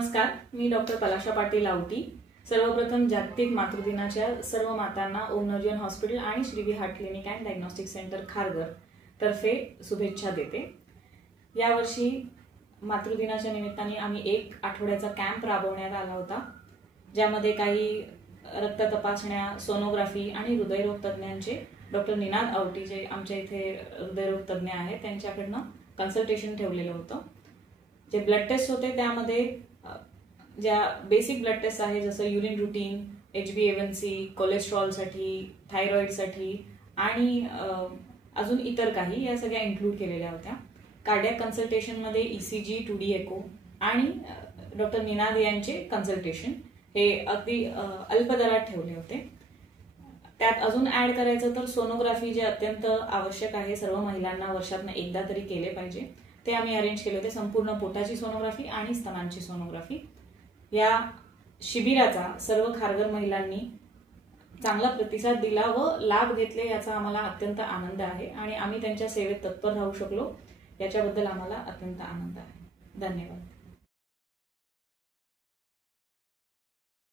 नमस्कार, मी डॉक्टर पलाशा पाटील आवटी। सर्वप्रथम जागतिक मातृदिनाच्या सर्व मातांना ओम नवजीवन हॉस्पिटल आणि Shrivi heart clinic and diagnostic centre Kharghar तर्फे शुभेच्छा देते। यावर्षी मातृदिनाच्या निमित्ताने आम्ही एक आठवड्याचा कॅम्प राबवण्यात आला होता, ज्यामध्ये काही रक्त तपासण्या, सोनोग्राफी आणि हृदयरोग तज्ञांचे डॉक्टर निनाद आवटी जे आमच्या इथे हृदयरोग तज्ञ आहेत त्यांच्याकडनं कन्सल्टेशन ठेवलेलं होतं। जे ब्लड टेस्ट होते त्यामध्ये ज्या बेसिक ब्लड टेस्ट आहे जसं युरिन रुटीन, HbA1c, कोलेस्ट्रॉलसाठी, थायरॉइडसाठी आणि अजून इतर काही या सगळ्या इन्क्लूड केलेल्या होत्या। कार्डियक कन्सल्टेशनमध्ये ECG, 2D एको आणि डॉक्टर निनाद यांचे कन्सल्टेशन हे अगदी अल्प दरात ठेवले होते। त्यात अजून ऍड करायचं तर सोनोग्राफी जे अत्यंत आवश्यक आहे, सर्व महिलांना वर्षातून एकदा तरी केले पाहिजे, ते आम्ही अरेंज केले होते। संपूर्ण पोटाची सोनोग्राफी आणि स्तनांची सोनोग्राफी। या शिबिराचा सर्व खारघर महिलांनी चांगला प्रतिसाद दिला व लाभ घेतले याचा आम्हाला अत्यंत आनंद आहे आणि आम्ही त्यांच्या सेवेत तत्पर राहू शकलो याच्याबद्दल आम्हाला अत्यंत आनंद आहे। धन्यवाद।